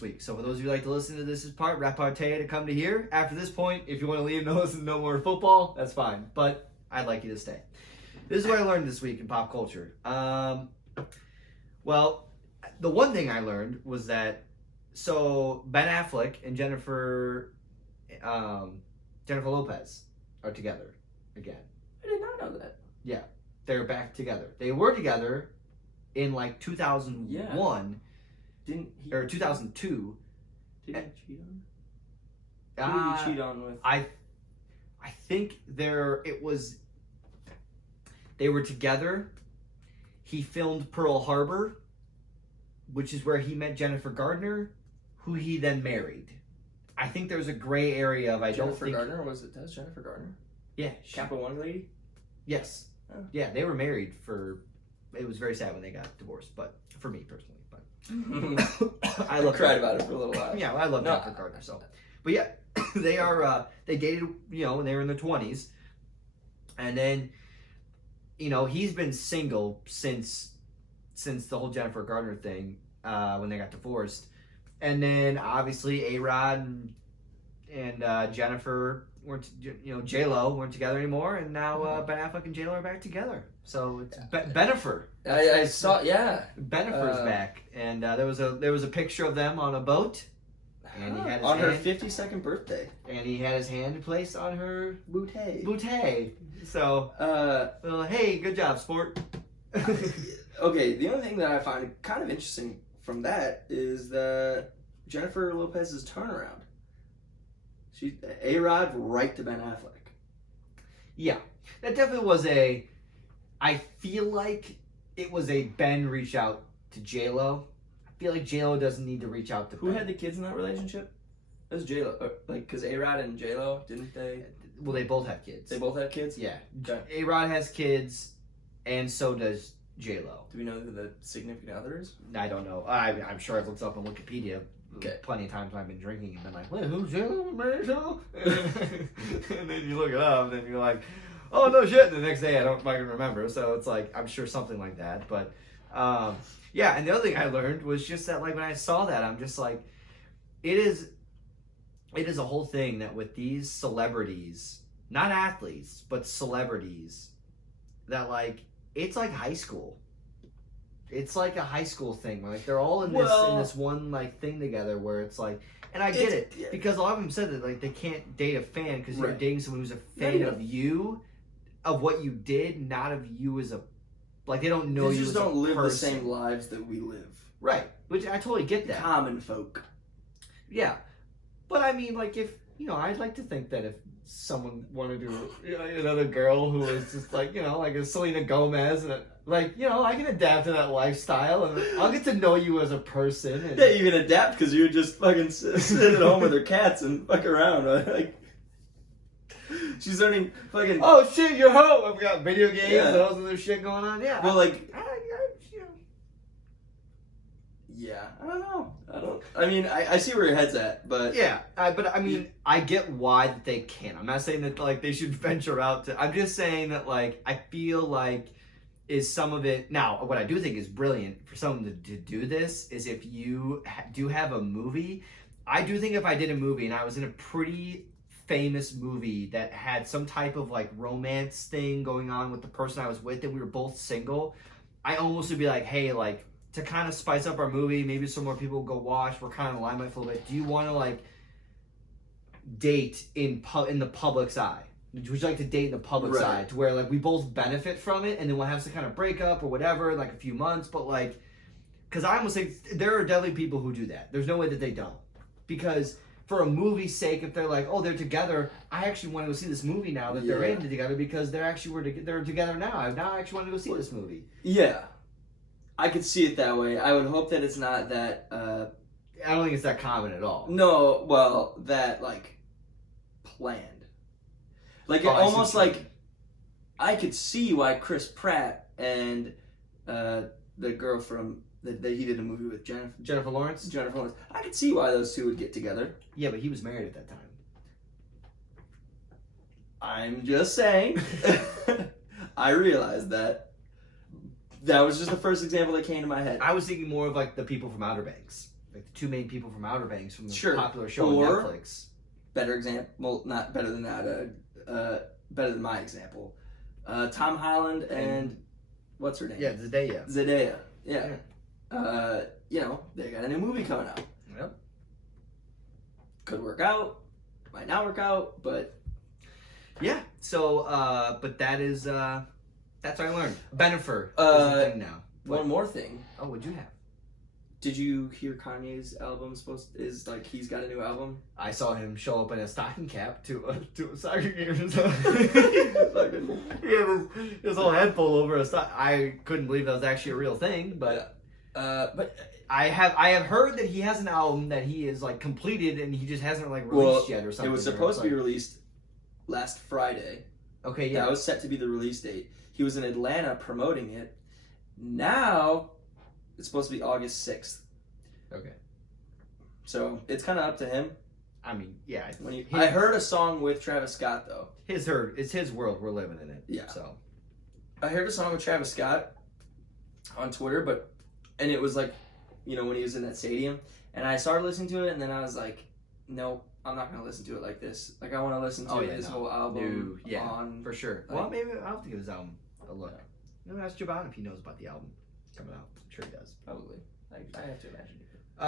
week. So for those of you who like to listen to this part, repartee to come to here. After this point, if you want to leave and listen to no more football, that's fine. But I'd like you to stay. This is what I learned this week in pop culture. Well, the one thing I learned was that Ben Affleck and Jennifer Lopez are together again. I did not know that. Yeah, they're back together. They were together in like 2001 or 2002. Did he cheat on? Who did he cheat on with? I think they were together. He filmed Pearl Harbor, which is where he met Jennifer Gardner, who he then married. I think there's a gray area of Jennifer Gardner? That's Jennifer Gardner? Yeah. Capital One lady? Yes. Oh. Yeah, they were married for... It was very sad when they got divorced, but for me personally. But I cried about it for a little while. Yeah, I love Jennifer Gardner. So, but yeah, they dated, when they were in their 20s, and then, he's been single since the whole Jennifer Gardner thing, when they got divorced, and then obviously A-Rod and Jennifer weren't, J-Lo weren't together anymore, and now Ben Affleck and J-Lo are back together. So it's Bennifer. I saw, yeah. Bennifer's back, and there was a picture of them on a boat, and he had his on her hand, 52nd birthday, and he had his hand placed on her bootay. So, hey, good job, sport. Okay, the only thing that I find kind of interesting from that is that Jennifer Lopez's turnaround. She A-Rod right to Ben Affleck. Yeah, that definitely was I feel like it was a Ben reach out to J-Lo. I feel like J-Lo doesn't need to reach out to Who Ben. had the kids in that relationship? It was J-Lo. Because A-Rod and J-Lo, didn't they? Well, they both have kids. They both have kids? Yeah. Okay. A-Rod has kids, and so does J-Lo. Do we know who the significant other is? I don't know. I'm sure I've looked up on Wikipedia plenty of times when I've been drinking and been like, wait, who's J-Lo? And then you look it up, and then you're like, oh, no shit. And the next day I don't fucking remember. So it's like, I'm sure something like that. But, yeah. And the other thing I learned was just that, like, when I saw that, I'm just like, it is a whole thing that with these celebrities, not athletes, but celebrities, that, like, it's like high school. It's like a high school thing. Like, they're all in this one, like, thing together where it's like, and I get it. Yeah. Because a lot of them said that, like, they can't date a fan because you're dating someone who's a fan of you, of what you did, not of you as a, like, they don't know you as a person. They just don't live the same lives that we live. Right. Which I totally get that. Common folk. Yeah. But I mean, like, if, I'd like to think that if someone wanted to, another girl who was just like, like a Selena Gomez, and I can adapt to that lifestyle, and I'll get to know you as a person. And... Yeah, you can adapt because you just fucking sit at home with her cats and fuck around. Like, she's learning fucking. Oh shit, you're home. I've got video games and all this other shit going on. Yeah. Well, like. Yeah, I don't know. I mean, I see where your head's at, but... Yeah, but I mean, I get why that they can. I'm not saying that, like, they should venture out to... I'm just saying that, like, I feel like is some of it... Now, what I do think is brilliant for someone to do this is if you do have a movie... I do think if I did a movie and I was in a pretty famous movie that had some type of, like, romance thing going on with the person I was with and we were both single, I almost would be like, hey, like... to kind of spice up our movie, maybe some more people go watch, we're kind of limelight for a little bit. Do you want to, like, date in the public's eye? Would you like to date in the public's eye to where, like, we both benefit from it and then we'll have some kind of breakup or whatever in, like, a few months, but, like, because I almost think there are definitely people who do that. There's no way that they don't. Because for a movie's sake, if they're like, oh, they're together, I actually want to go see this movie now that they're in together because they're together now. I now actually want to go see this movie. Yeah. I could see it that way. I would hope that it's not that... I don't think it's that common at all. No, well, that, like, planned. Like, almost like... I could see why Chris Pratt and the girl from... that he did a movie with Jennifer Lawrence? Jennifer Lawrence. I could see why those two would get together. Yeah, but he was married at that time. I'm just saying. I realized that. That was just the first example that came to my head. I was thinking more of, like, the people from Outer Banks. like the two main people from Outer Banks from the Sure. popular show on Or- Netflix. Better example, well, not better than that. Better than my example. Tom Holland and what's her name? Yeah, Zendaya. Zendaya. Yeah. You know, they got a new movie coming out. Yep. Could work out, might not work out, but Yeah. So, but that's what I learned. Benifer is the thing now. What? one more thing. Oh, what'd you have? Did you hear Kanye's album is like he's got a new album? I saw him show up in a stocking cap to a soccer game. He had his whole head full over a stock. I couldn't believe that was actually a real thing, but But I have heard that he has an album that he is like completed and he just hasn't like released yet or something. it was or supposed it's to be like- released last Friday. Okay, yeah. That was set to be the release date. He was in Atlanta promoting it. Now it's supposed to be August 6th. Okay. So it's kind of up to him. I mean, yeah. I heard a song with Travis Scott though. It's his world. We're living in it. Yeah. So I heard a song with Travis Scott on Twitter, and it was like, you know, when he was in that stadium, and I started listening to it, and then I was like, no, I'm not gonna listen to it like this. Like I want to listen to his whole album on for sure. like- Well, maybe I'll have to give his album a look. Ask Javon if he knows about the album coming out. I'm sure he does. Probably. I have to imagine.